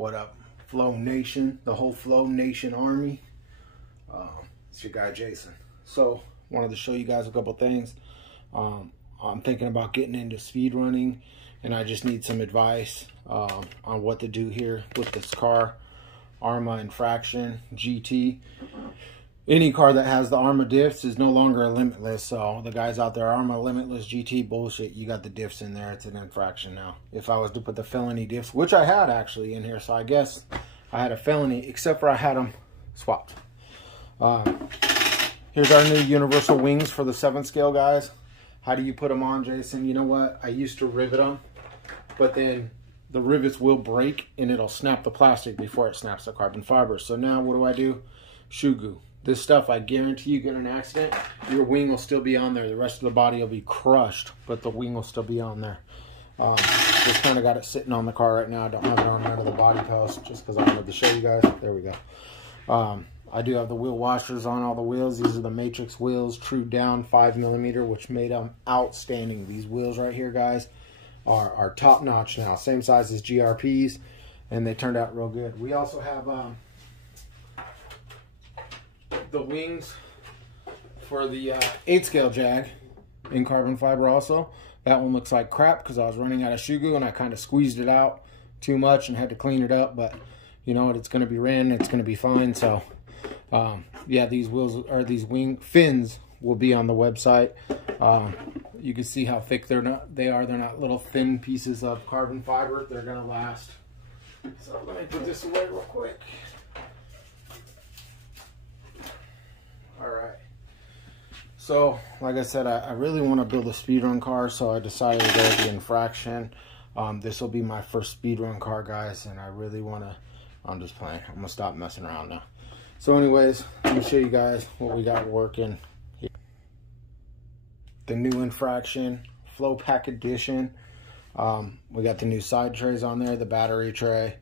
What up, Flow Nation, the whole Flow Nation army. It's your guy Jason. So wanted to show you guys a couple things. I'm thinking about getting into speed running, and I just need some advice on what to do here with this car. Arrma Infraction GT. Any car that has the Arrma diffs is no longer a Limitless. So the guys out there, Arrma Limitless GT, bullshit. You got the diffs in there. It's an Infraction now. If I was to put the felony diffs, which I had actually in here, so I guess I had a felony, except for I had them swapped. Here's our new universal wings for the 7 scale, guys. How do you put them on, Jason? You know what? I used to rivet them, but then the rivets will break and it'll snap the plastic before it snaps the carbon fiber. So now what do? Shoe glue. This stuff, I guarantee you get in an accident, your wing will still be on there. The rest of the body will be crushed, but the wing will still be on there. Just kind of got it sitting on the car right now. I don't have it on under the body post just because I wanted to show you guys. There we go. I do have the wheel washers on all the wheels. These are the Matrix wheels, true down 5mm, which made them outstanding. These wheels right here, guys, are top notch now. Same size as GRPs, and they turned out real good. We also have the wings for the 8 scale Jag in carbon fiber also. That one looks like crap because I was running out of shoe glue and I kind of squeezed it out too much and had to clean it up, but you know what, it's going to be ran, it's going to be fine. So yeah, these wheels, or these wing fins, will be on the website. You can see how thick they are. They're not little thin pieces of carbon fiber. They're going to last. So let me put this away real quick. All right. So, like I said, I really want to build a speedrun car, so I decided to go with the Infraction. This will be my first speedrun car, guys, and I really want to... I'm just playing. I'm going to stop messing around now. So anyways, let me show you guys what we got working here. The new Infraction FLOPACK edition. We got the new side trays on there, the battery tray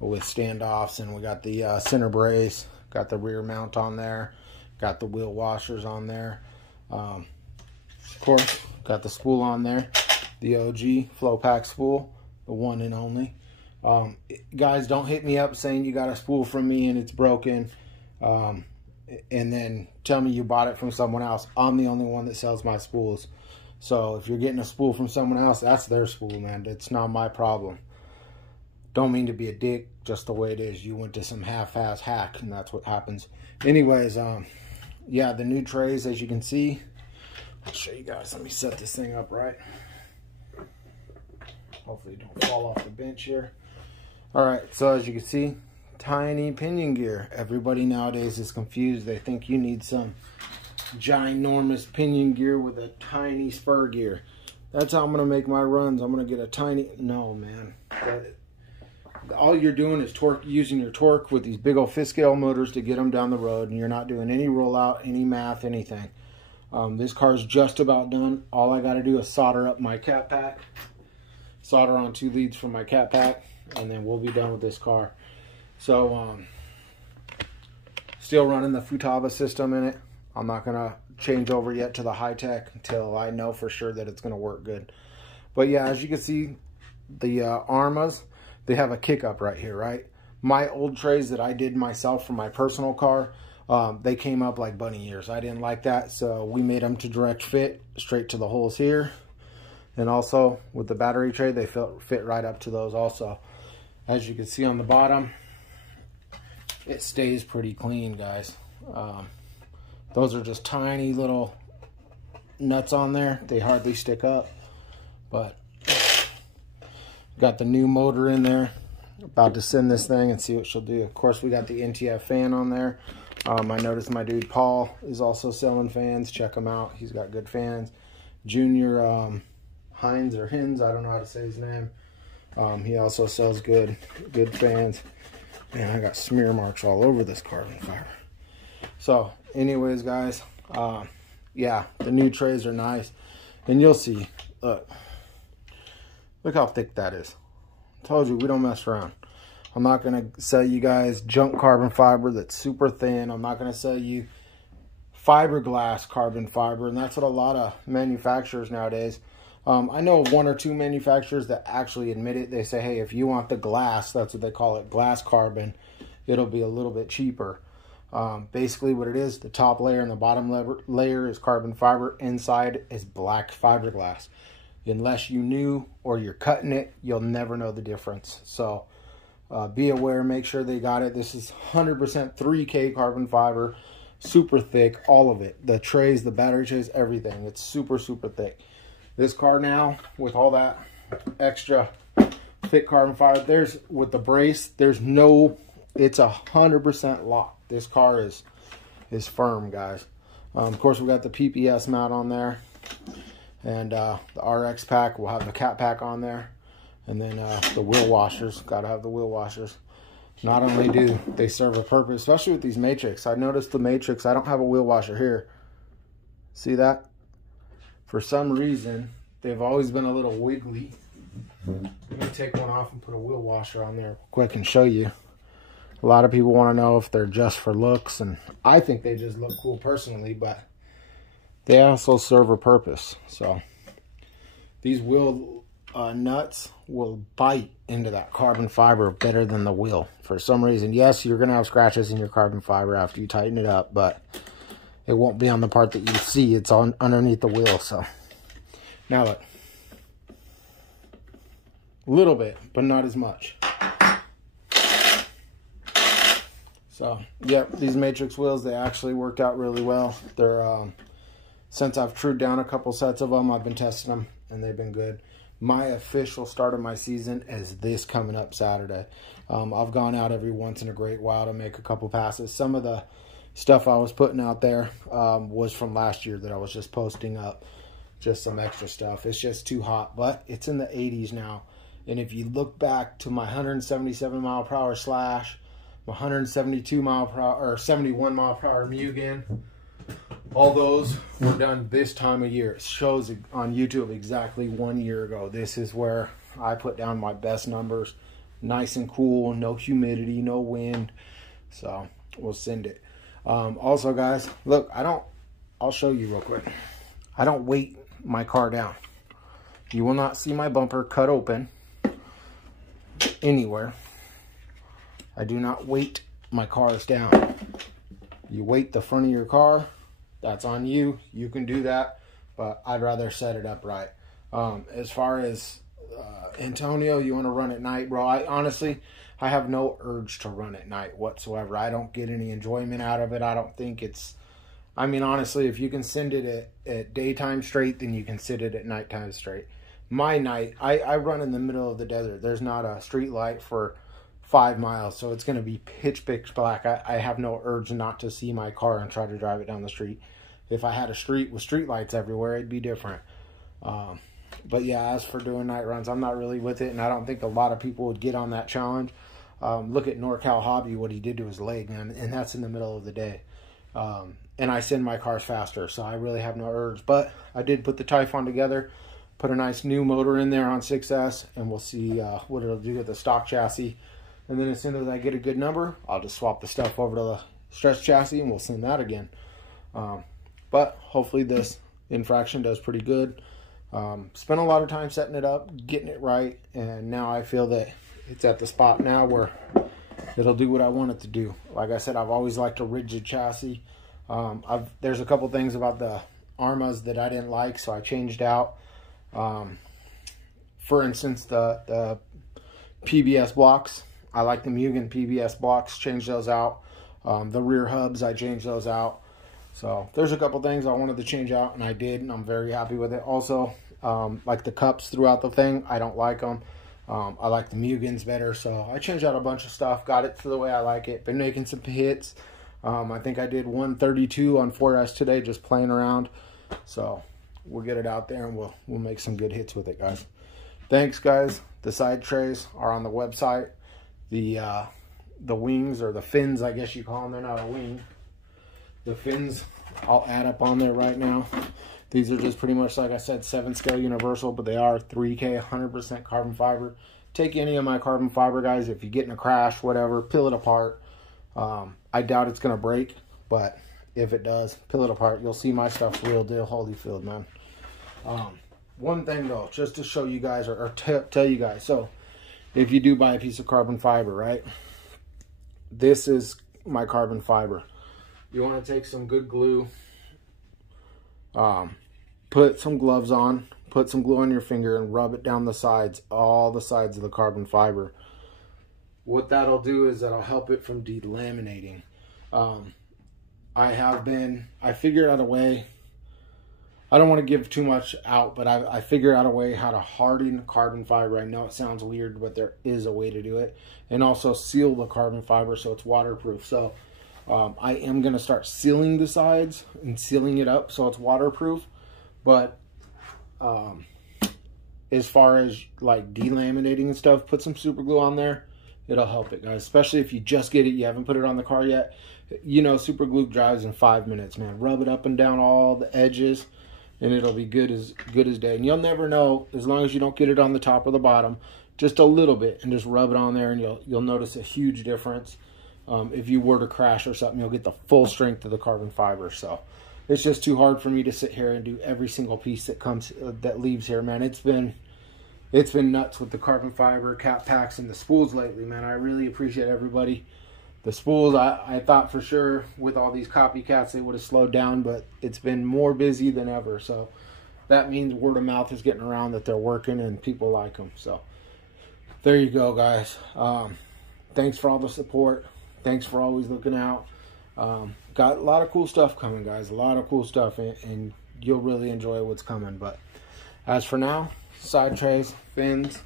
with standoffs, and we got the center brace, got the rear mount on there, got the wheel washers on there. Of course, got the spool on there, the OG FLOPACK spool, the one and only. Guys, don't hit me up saying you got a spool from me and it's broken, and then tell me you bought it from someone else. I'm the only one that sells my spools. So if you're getting a spool from someone else, that's their spool, man. It's not my problem. Don't mean to be a dick, just the way it is. You went to some half-ass hack and that's what happens. Anyways, yeah, the new trays, as you can see. I'll show you guys. Let me set this thing up right. Hopefully it don't fall off the bench here. All right, so as you can see, tiny pinion gear. Everybody nowadays is confused. They think you need some ginormous pinion gear with a tiny spur gear. That's how I'm gonna make my runs. I'm gonna get a tiny, no man. All you're doing is using your torque with these big old 5th scale motors to get them down the road, and you're not doing any rollout, any math, anything. This car's just about done. All I got to do is solder up my cat pack, solder on 2 leads from my cat pack, and then we'll be done with this car. So still running the Futaba system in it. I'm not going to change over yet to the high tech until I know for sure that it's going to work good. But yeah, as you can see, the Arrmas, they have a kick up right here, right? My old trays that I did myself for my personal car, they came up like bunny ears. I didn't like that, so we made them to direct fit straight to the holes here. And also with the battery tray, they fit right up to those also. As you can see on the bottom, it stays pretty clean, guys. Those are just tiny little nuts on there. They hardly stick up, but got the new motor in there. About to send this thing and see what she'll do. Of course, we got the NTF fan on there. I noticed my dude Paul is also selling fans. Check him out. He's got good fans. Junior Hines or Hins, I don't know how to say his name. He also sells good fans. Man, I got smear marks all over this carbon fiber. So, anyways, guys, yeah, the new trays are nice, and you'll see. Look how thick that is. I told you we don't mess around. I'm not going to sell you guys junk carbon fiber that's super thin. I'm not going to sell you fiberglass carbon fiber, and that's what a lot of manufacturers nowadays, I know of 1 or 2 manufacturers that actually admit it. They say, hey, if you want the glass, that's what they call it, glass carbon, it'll be a little bit cheaper. Basically what it is, the top layer and the bottom layer is carbon fiber. Inside is black fiberglass. Unless you knew or you're cutting it, you'll never know the difference. So be aware, make sure they got it. This is 100% 3K carbon fiber, super thick, all of it. The trays, the battery trays, everything. It's super, super thick. This car now, with all that extra thick carbon fiber, there's, with the brace, there's no, it's 100% locked. This car is firm, guys. Of course, we got the PPS mount on there. And the RX pack, we'll have the cat pack on there. And then the wheel washers, gotta have the wheel washers. Not only do they serve a purpose, especially with these Matrix. I noticed the Matrix, I don't have a wheel washer here. See that? For some reason, they've always been a little wiggly. Let me take one off and put a wheel washer on there quick and show you. A lot of people want to know if they're just for looks, and I think they just look cool personally, but they also serve a purpose. So these wheel nuts will bite into that carbon fiber better than the wheel. For some reason, yes, you're going to have scratches in your carbon fiber after you tighten it up, but it won't be on the part that you see. It's on underneath the wheel. So now look, a little bit, but not as much. So yep, these Matrix wheels, they actually worked out really well. They're since I've trued down a couple sets of them, I've been testing them and they've been good. My official start of my season is this coming up Saturday. I've gone out every once in a great while to make a couple passes. Some of the stuff I was putting out there was from last year that I was just posting up, just some extra stuff. It's just too hot, but it's in the 80s now. And if you look back to my 177 mile per hour slash, my 172 mile per hour or 71 mile per hour Mugen, all those were done this time of year. It shows on YouTube exactly 1 year ago. This is where I put down my best numbers. Nice and cool, no humidity, no wind. So we'll send it. Also, guys, look, I'll show you real quick. I don't weight my car down. You will not see my bumper cut open anywhere. I do not weight my cars down. You weight the front of your car, that's on you. You can do that, but I'd rather set it up right. As far as Antonio, you want to run at night, bro? I have no urge to run at night whatsoever. I don't get any enjoyment out of it. I don't think it's, I mean, honestly, if you can send it at daytime straight, then you can send it at nighttime straight. My night, I run in the middle of the desert. There's not a street light for 5 miles, so it's going to be pitch black. I have no urge not to see my car and try to drive it down the street. If I had a street with street lights everywhere, it'd be different. But yeah, as for doing night runs, I'm not really with it, and I don't think a lot of people would get on that challenge. Look at NorCal Hobby, what he did to his leg, man, and that's in the middle of the day. And I send my cars faster, so I really have no urge. But I did put the Typhon together, put a nice new motor in there on 6S, and we'll see what it'll do with the stock chassis. And then as soon as I get a good number, I'll just swap the stuff over to the stretch chassis, and we'll send that again. But hopefully this infraction does pretty good. Spent a lot of time setting it up, getting it right, and now I feel that it's at the spot now where it'll do what I want it to do. Like I said, I've always liked a rigid chassis. There's a couple things about the Arrmas that I didn't like, so I changed out. For instance, the PBS blocks. I like the Mugen PBS blocks, changed those out. The rear hubs, I changed those out. So there's a couple things I wanted to change out, and I did, and I'm very happy with it. Also, like the cups throughout the thing, I don't like them. I like the Mugens better, so I changed out a bunch of stuff, got it to the way I like it. Been making some hits. I think I did 132 on 4S today, just playing around. So we'll get it out there, and we'll make some good hits with it, guys. Thanks, guys. The side trays are on the website. The wings, or the fins, I guess you call them. They're not a wing. The fins, I'll add up on there right now. These are just pretty much, like I said, 7 scale universal, but they are 3K, 100% carbon fiber. Take any of my carbon fiber, guys. If you get in a crash, whatever, peel it apart. I doubt it's going to break, but if it does, peel it apart. You'll see my stuff's real deal Holyfield, man. one thing though, just to show you guys or tell you guys. So if you do buy a piece of carbon fiber, right? This is my carbon fiber. You want to take some good glue, put some gloves on, put some glue on your finger and rub it down the sides, all the sides of the carbon fiber. What that'll do is that'll help it from delaminating. I figured out a way, I don't want to give too much out, but I figured out a way how to harden carbon fiber. I know it sounds weird, but there is a way to do it. And also seal the carbon fiber so it's waterproof. So I am going to start sealing the sides and sealing it up so it's waterproof. But as far as like delaminating and stuff, put some super glue on there. It'll help it, guys. Especially if you just get it, you haven't put it on the car yet. You know, super glue dries in 5 minutes, man. Rub it up and down all the edges, and it'll be good as day. And you'll never know, as long as you don't get it on the top or the bottom, just a little bit, and just rub it on there, and you'll notice a huge difference. If you were to crash or something, you'll get the full strength of the carbon fiber. So it's just too hard for me to sit here and do every single piece that leaves here, man. It's been nuts with the carbon fiber cap packs and the spools lately, man. I really appreciate everybody. The spools, I thought for sure with all these copycats they would have slowed down, but it's been more busy than ever. So that means word of mouth is getting around that they're working and people like them. So there you go, guys. Thanks for all the support. Thanks for always looking out. Got a lot of cool stuff coming, guys. A lot of cool stuff, and you'll really enjoy what's coming. But as for now, side trays, fins,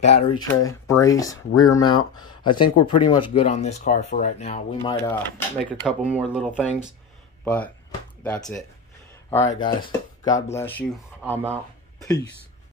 battery tray, brace, rear mount. I think we're pretty much good on this car for right now. We might make a couple more little things, but that's it. All right, guys. God bless you. I'm out. Peace.